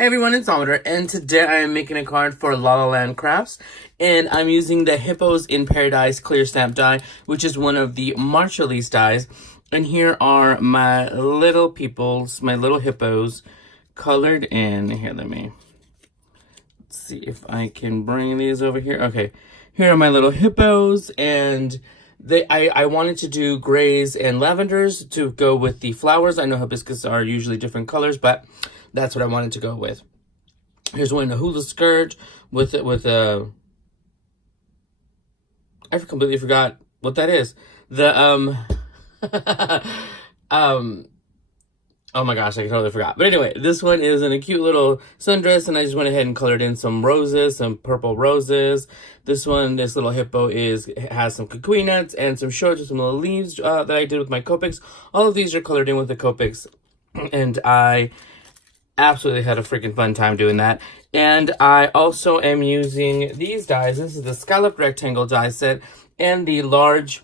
Hey everyone, it's Oliver, and today I am making a card for La La Land Crafts, and I'm using the Hippos in Paradise clear stamp die, which is one of the March release dies. And here are my little peoples, my little hippos, colored in. Here, let's see if I can bring these over here. Okay, here are my little hippos, and I wanted to do grays and lavenders to go with the flowers. I know hibiscus are usually different colors, but that's what I wanted to go with. Here's one, a hula skirt with a. I completely forgot what that is. The oh my gosh, I totally forgot. But anyway, this one is in a cute little sundress, and I just went ahead and colored in some roses, some purple roses. This one, this little hippo has some kukui nuts and some shorts with some little leaves that I did with my Copics. All of these are colored in with the Copics, and I absolutely had a freaking fun time doing that. And I also am using these dies. This is the Scalloped Rectangle Die Set and the large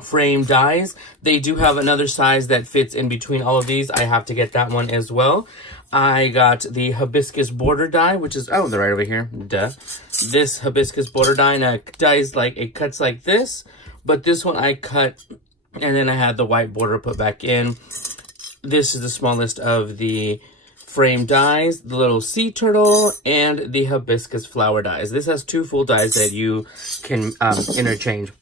frame dies. They do have another size that fits in between all of these. I have to get that one as well. I got the Hibiscus Border Die, which is, oh, they're right over here. Duh. This Hibiscus Border Die, and it dies like, it cuts like this, but this one I cut, and then I had the white border put back in. This is the smallest of the frame dies, the little sea turtle, and the hibiscus flower dies. This has two full dies that you can interchange.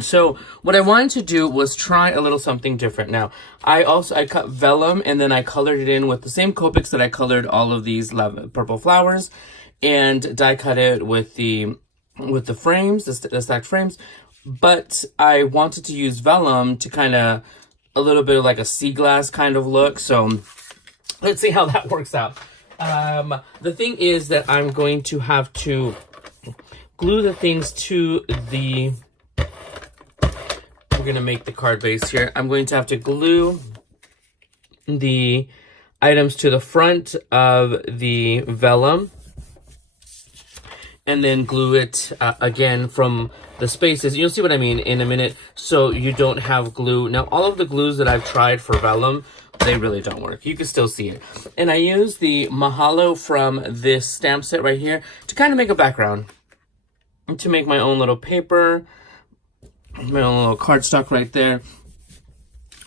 So what I wanted to do was try a little something different. Now, I cut vellum, and then I colored it in with the same Copics that I colored all of these purple flowers, and die cut it with the frames, the stacked frames. But I wanted to use vellum to kind of a little bit of like a sea glass kind of look. So let's see how that works out. The thing is that I'm going to have to glue the things to the... We're going to make the card base here. I'm going to have to glue the items to the front of the vellum, and then glue it again from the spaces. You'll see what I mean in a minute, so you don't have glue. Now, all of the glues that I've tried for vellum, they really don't work. You can still see it. And I use the Mahalo from this stamp set right here to kind of make a background, to make my own little paper, my own little cardstock right there.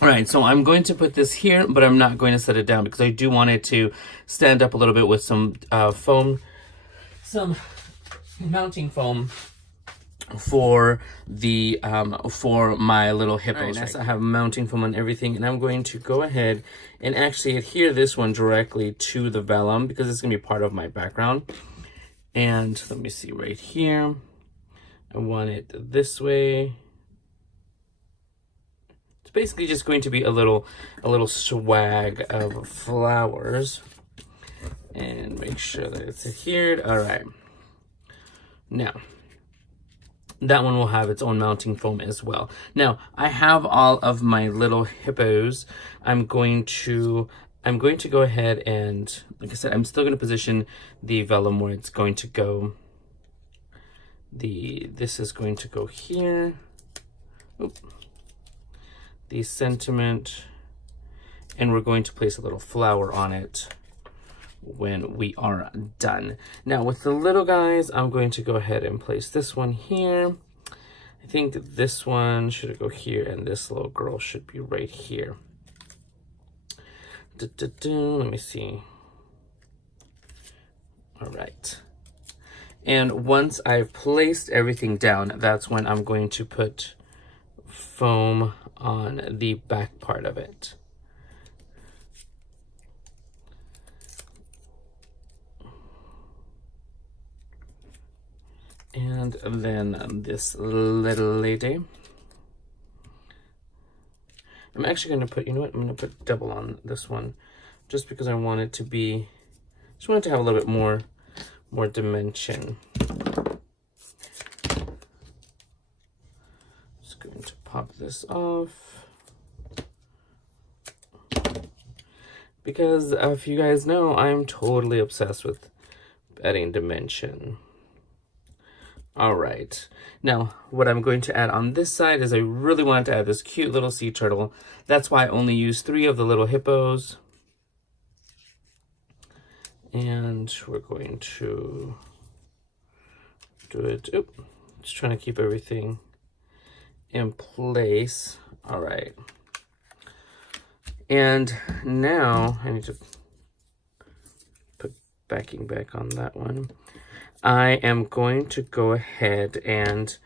All right, so I'm going to put this here, but I'm not going to set it down because I do want it to stand up a little bit with some foam, some mounting foam for the for my little hippos. Right, I have mounting foam on everything, and I'm going to go ahead and actually adhere this one directly to the vellum because it's going to be part of my background. And let me see right here. I want it this way. It's basically just going to be a little swag of flowers, and make sure that it's adhered. All right. Now, that one will have its own mounting foam as well. Now, I have all of my little hippos. I'm going to go ahead and, like I said, I'm still going to position the vellum where it's going to go. This is going to go here. Oop. The sentiment, and we're going to place a little flower on it when we are done. Now with the little guys, I'm going to go ahead and place this one here. I think this one should go here, and this little girl should be right here. Let me see. All right. And once I've placed everything down, that's when I'm going to put foam on the back part of it. And then this little lady. I'm actually going to put, you know what, I'm going to put double on this one just because I want it to be, just want it to have a little bit more dimension. Just going to pop this off because if you guys know, I'm totally obsessed with adding dimension. All right, now what I'm going to add on this side is I really wanted to add this cute little sea turtle. That's why I only used 3 of the little hippos. And we're going to do it. Oop, just trying to keep everything in place. All right. And now I need to put backing back on that one. I am going to go ahead and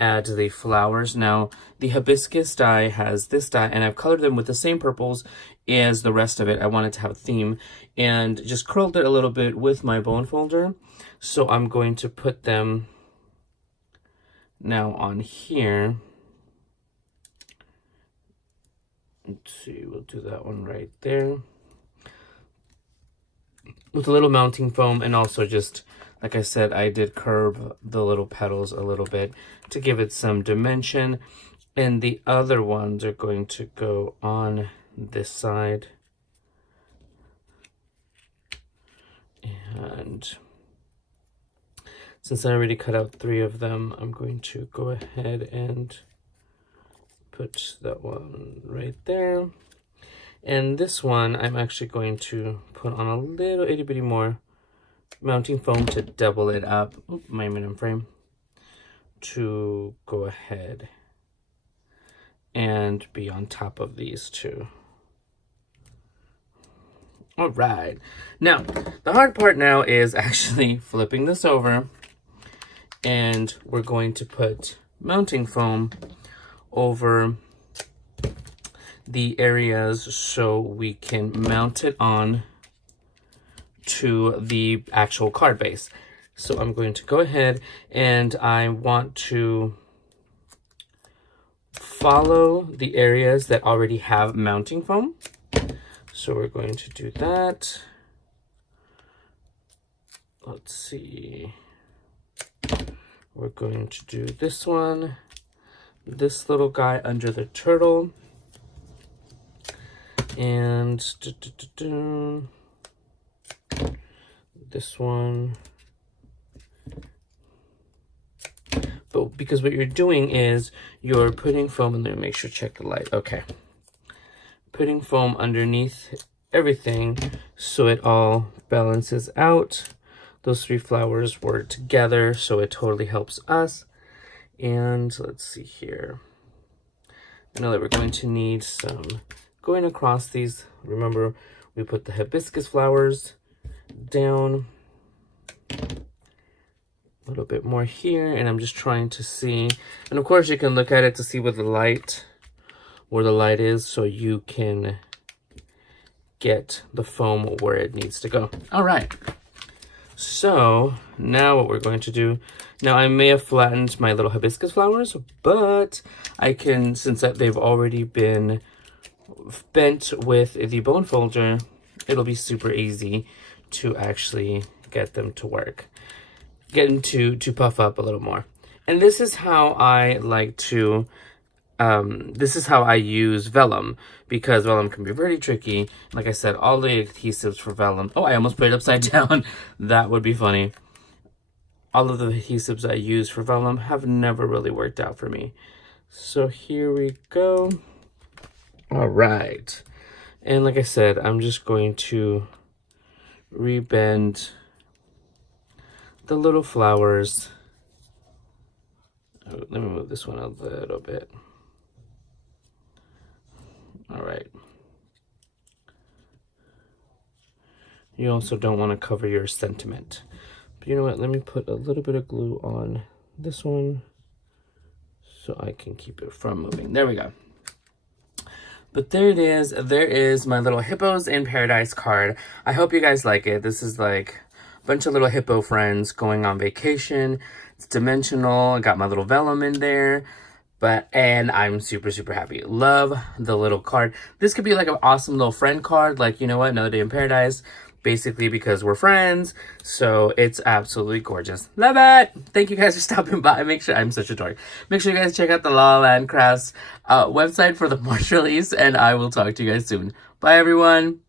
add the flowers. Now, the hibiscus die has this die, and I've colored them with the same purples as the rest of it. I wanted to have a theme, and just curled it a little bit with my bone folder. So I'm going to put them now on here. Let's see, we'll do that one right there. With a little mounting foam, and also just, like I said, I did curve the little petals a little bit to give it some dimension. And the other ones are going to go on this side. And since I already cut out 3 of them, I'm going to go ahead and put that one right there. And this one, I'm actually going to put on a little itty bitty more mounting foam to double it up. Oop, my minimum frame. To go ahead and be on top of these two. All right. Now, the hard part now is actually flipping this over, and we're going to put mounting foam over the areas so we can mount it on to the actual card base. So I'm going to go ahead, and I want to follow the areas that already have mounting foam. So we're going to do that. Let's see. We're going to do this one, this little guy under the turtle, and this one. But because what you're doing is you're putting foam, and let me make sure, check the light. Okay. Putting foam underneath everything so it all balances out. Those 3 flowers were together, so it totally helps us. And let's see here. I know that we're going to need some going across these. Remember, we put the hibiscus flowers down. A little bit more here, and I'm just trying to see. And of course, you can look at it to see where the light is, so you can get the foam where it needs to go. All right. So now what we're going to do, now I may have flattened my little hibiscus flowers, but I can, since they've already been bent with the bone folder, it'll be super easy to actually get them to work. Get them to puff up a little more. And this is how I like to, this is how I use vellum, because vellum can be very tricky. Like I said, all the adhesives for vellum, oh, I almost put it upside down. That would be funny. All of the adhesives I use for vellum have never really worked out for me. So here we go. All right. And like I said, I'm just going to rebend the little flowers. Oh, let me move this one a little bit. All right. You also don't want to cover your sentiment. But you know what? Let me put a little bit of glue on this one so I can keep it from moving. There we go. But there it is. There is my little Hippos in Paradise card. I hope you guys like it. This is like a bunch of little hippo friends going on vacation. It's dimensional. I got my little vellum in there. And I'm super, super happy. Love the little card. This could be like an awesome little friend card. Like, you know what? Another day in paradise. Basically because we're friends. So it's absolutely gorgeous. Love it. Thank you guys for stopping by. Make sure, I'm such a dork. Make sure you guys check out the La La Land Crafts website for the March release. And I will talk to you guys soon. Bye, everyone.